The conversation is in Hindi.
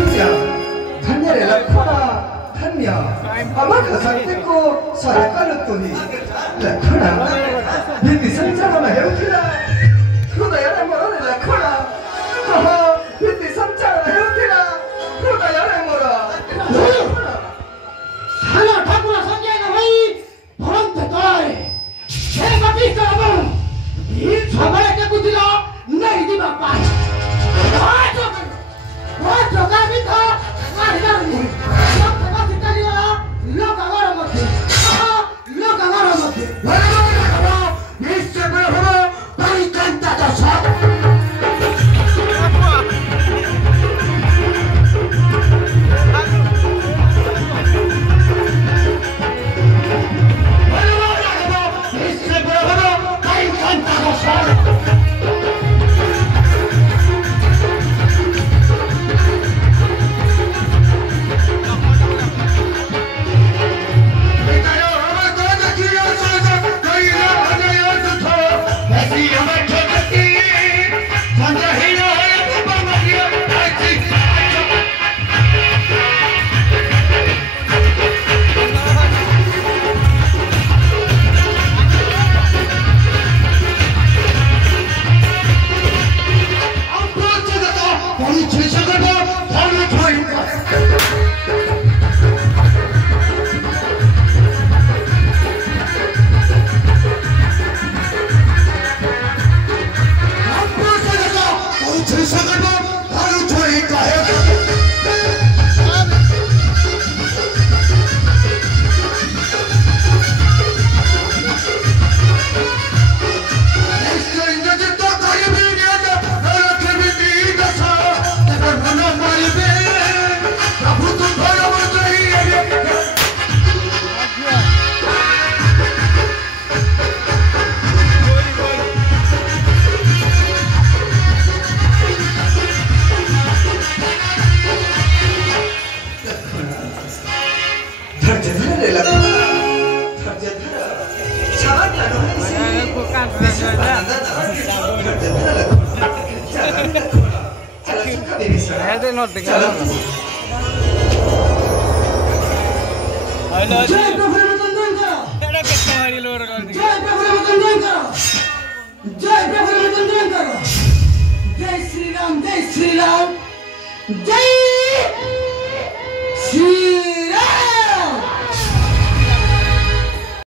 धन्य रे लखना धन्य अमर खसान को सरकार तो नहीं लखना बिंदी संचार में है उठला खुदा यार मोरा रे लखना हा बिंदी संचार में है उठला खुदा यार मोरा हाना ठाकुर संजय ना भाई भरंत तोय हे बाकी करब ये झगड़ा के बुझला नहीं दिबा पाए बहुत जगह भी था मारना नहीं लोग जगह सितारी वाला लोग अगर मत लोग अगर मत निश्चय में हो परिकंता तो सब निश्चय में हो परिकंता तो सब जय श्री राम जय